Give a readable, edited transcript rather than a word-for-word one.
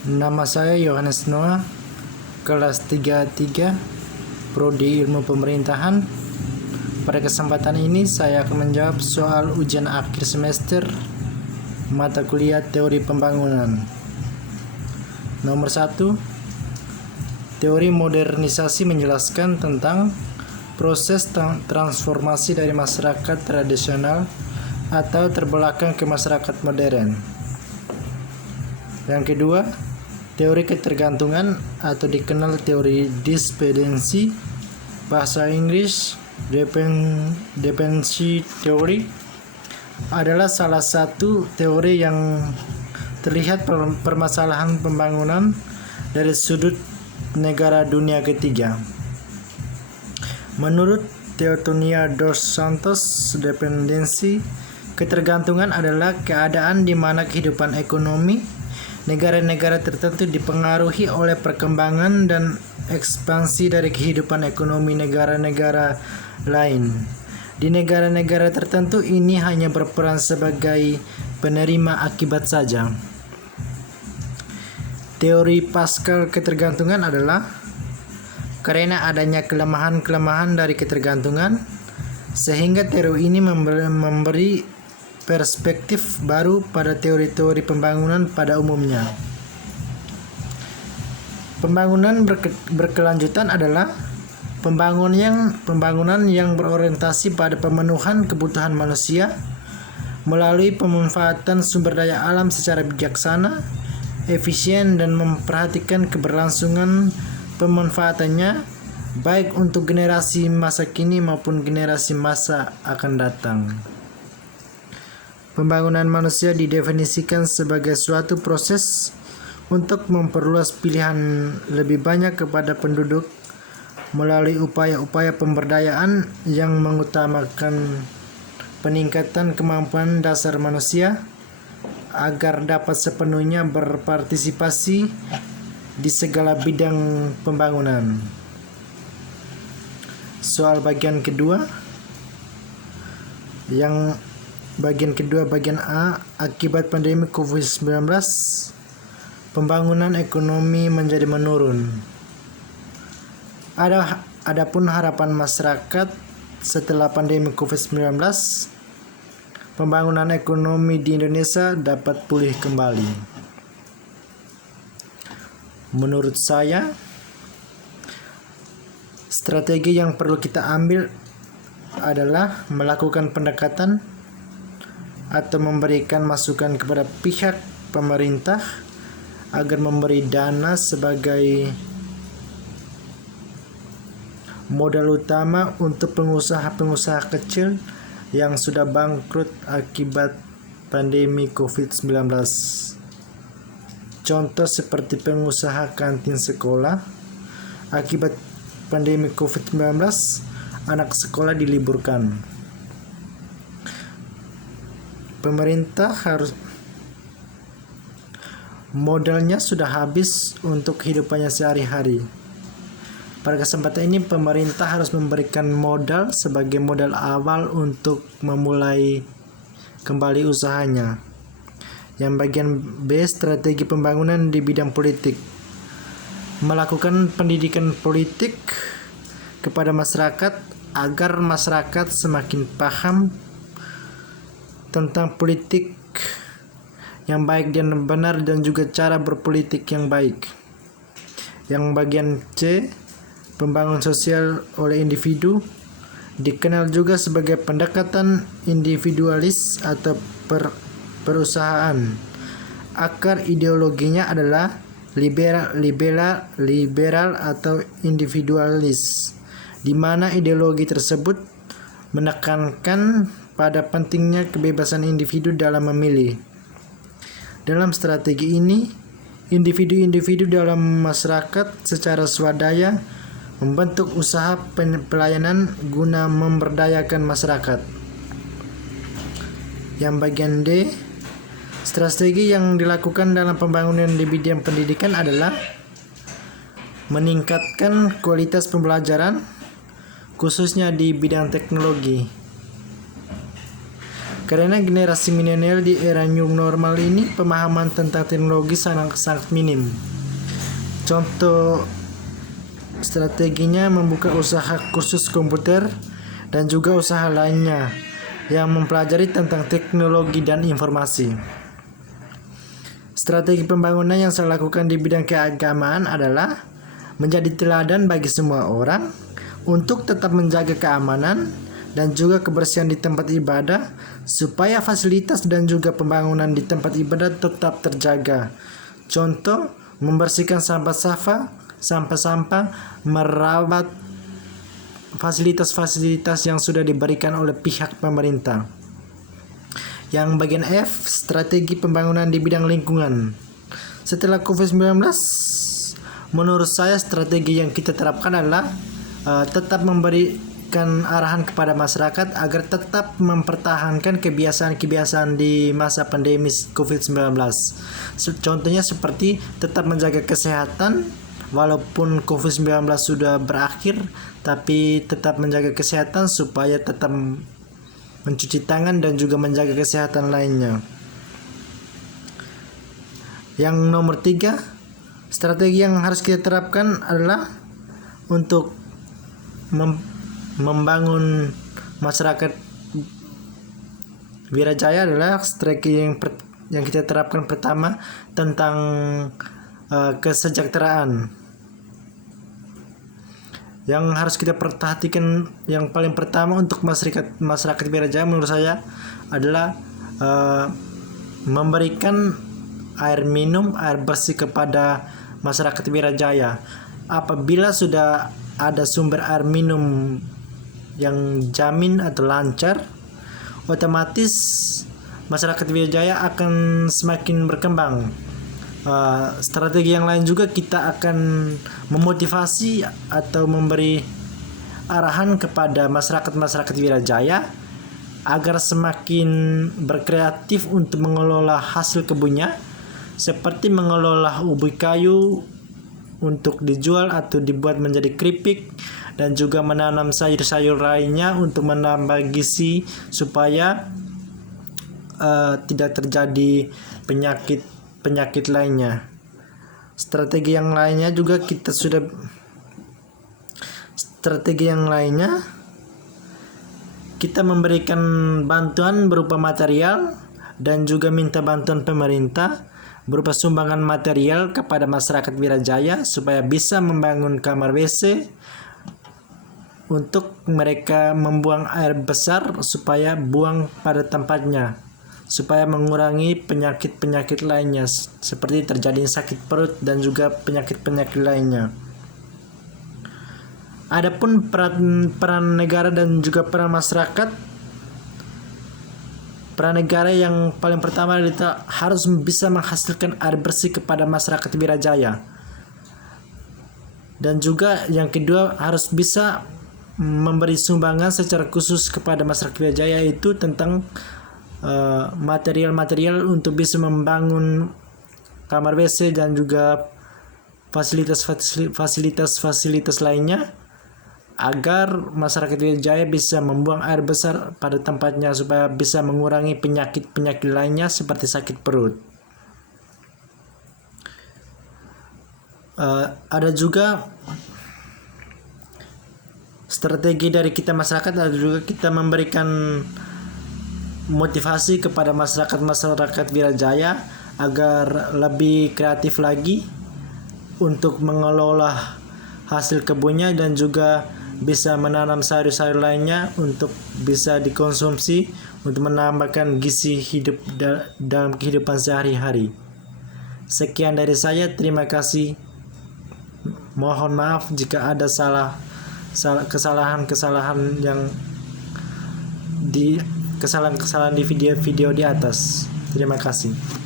Nama saya Yohanes Noah, kelas 33, Prodi Ilmu Pemerintahan. Pada kesempatan ini saya akan menjawab soal ujian akhir semester mata kuliah Teori Pembangunan. Nomor 1. Teori modernisasi menjelaskan tentang proses transformasi dari masyarakat tradisional atau terbelakang ke masyarakat modern. Yang kedua, teori ketergantungan atau dikenal teori dependency, bahasa Inggris dependency theory, adalah salah satu teori yang terlihat permasalahan pembangunan dari sudut negara dunia ketiga. Menurut Teotonia dos Santos, dependensi ketergantungan adalah keadaan di mana kehidupan ekonomi negara-negara tertentu dipengaruhi oleh perkembangan dan ekspansi dari kehidupan ekonomi negara-negara lain. Di negara-negara tertentu ini hanya berperan sebagai penerima akibat saja. Teori Pascal ketergantungan adalah karena adanya kelemahan-kelemahan dari ketergantungan, sehingga teori ini memberi perspektif baru pada teori-teori pembangunan pada umumnya. Pembangunan berkelanjutan adalah pembangunan yang berorientasi pada pemenuhan kebutuhan manusia melalui pemanfaatan sumber daya alam secara bijaksana, efisien, dan memperhatikan keberlangsungan pemanfaatannya baik untuk generasi masa kini maupun generasi masa akan datang. Pembangunan manusia didefinisikan sebagai suatu proses untuk memperluas pilihan lebih banyak kepada penduduk melalui upaya-upaya pemberdayaan yang mengutamakan peningkatan kemampuan dasar manusia agar dapat sepenuhnya berpartisipasi di segala bidang pembangunan. Soal bagian kedua, bagian A, akibat pandemi COVID-19, pembangunan ekonomi menjadi menurun. Adapun harapan masyarakat setelah pandemi COVID-19, pembangunan ekonomi di Indonesia dapat pulih kembali. Menurut saya, strategi yang perlu kita ambil adalah melakukan pendekatan atau memberikan masukan kepada pihak pemerintah agar memberi dana sebagai modal utama untuk pengusaha-pengusaha kecil yang sudah bangkrut akibat pandemi COVID-19. Contoh seperti pengusaha kantin sekolah. Akibat pandemi COVID-19, anak sekolah diliburkan. Pemerintah modalnya sudah habis untuk kehidupannya sehari-hari. Pada kesempatan ini pemerintah harus memberikan modal sebagai modal awal untuk memulai kembali usahanya. Yang bagian B, strategi pembangunan di bidang politik. Melakukan pendidikan politik kepada masyarakat agar masyarakat semakin paham tentang politik yang baik dan benar dan juga cara berpolitik yang baik. Yang bagian C, pembangunan sosial oleh individu, dikenal juga sebagai pendekatan individualis atau perusahaan. Akar ideologinya adalah liberal atau individualis, di mana ideologi tersebut menekankan pada pentingnya kebebasan individu dalam memilih. Dalam strategi ini, individu-individu dalam masyarakat secara swadaya membentuk usaha pelayanan guna memberdayakan masyarakat. Yang bagian D, strategi yang dilakukan dalam pembangunan di bidang pendidikan adalah meningkatkan kualitas pembelajaran, khususnya di bidang teknologi. Karena generasi milenial di era new normal ini pemahaman tentang teknologi sangat minim. Contoh strateginya membuka usaha kursus komputer dan juga usaha lainnya yang mempelajari tentang teknologi dan informasi. Strategi pembangunan yang saya lakukan di bidang keagamaan adalah menjadi teladan bagi semua orang untuk tetap menjaga keamanan dan juga kebersihan di tempat ibadah supaya fasilitas dan juga pembangunan di tempat ibadah tetap terjaga. Contoh, membersihkan sampah-sampah, merawat fasilitas-fasilitas yang sudah diberikan oleh pihak pemerintah. Yang bagian F, strategi pembangunan di bidang lingkungan. Setelah COVID-19, menurut saya strategi yang kita terapkan adalah tetap memberikan arahan kepada masyarakat agar tetap mempertahankan kebiasaan-kebiasaan di masa pandemi COVID-19. Contohnya seperti tetap menjaga kesehatan, walaupun COVID-19 sudah berakhir, tapi tetap menjaga kesehatan supaya tetap mencuci tangan dan juga menjaga kesehatan lainnya. Yang nomor 3, strategi yang harus kita terapkan adalah untuk membangun masyarakat Wirajaya adalah strategi yang kita terapkan pertama tentang kesejahteraan. Yang harus kita perhatikan yang paling pertama untuk masyarakat Wirajaya menurut saya adalah memberikan air minum, air bersih kepada masyarakat Wirajaya. Apabila sudah ada sumber air minum yang jamin atau lancar, otomatis masyarakat Wirajaya akan semakin berkembang. Strategi yang lain juga kita akan memotivasi atau memberi arahan kepada masyarakat Wirajaya agar semakin berkreatif untuk mengelola hasil kebunnya, seperti mengelola ubi kayu untuk dijual atau dibuat menjadi keripik, dan juga menanam sayur-sayur lainnya untuk menambah gizi supaya tidak terjadi penyakit lainnya. Strategi yang lainnya kita memberikan bantuan berupa material dan juga minta bantuan pemerintah berupa sumbangan material kepada masyarakat Wirajaya supaya bisa membangun kamar WC untuk mereka membuang air besar supaya buang pada tempatnya, supaya mengurangi penyakit-penyakit lainnya seperti terjadi sakit perut dan juga penyakit-penyakit lainnya. Adapun peran negara dan juga peran masyarakat, peran negara yang paling pertama adalah harus bisa menghasilkan air bersih kepada masyarakat Wirajaya. Dan juga yang kedua harus bisa memberi sumbangan secara khusus kepada masyarakat Wirajaya, itu tentang material-material untuk bisa membangun kamar WC dan juga fasilitas lainnya, agar masyarakat Wirajaya bisa membuang air besar pada tempatnya supaya bisa mengurangi penyakit-penyakit lainnya seperti sakit perut. Ada juga strategi dari kita masyarakat, ada juga kita memberikan motivasi kepada masyarakat Wirajaya agar lebih kreatif lagi untuk mengelola hasil kebunnya dan juga bisa menanam sayur-sayur lainnya untuk bisa dikonsumsi untuk menambahkan gizi hidup dalam kehidupan sehari-hari. Sekian dari saya, terima kasih. Mohon maaf jika ada kesalahan-kesalahan di video-video di atas. Terima kasih.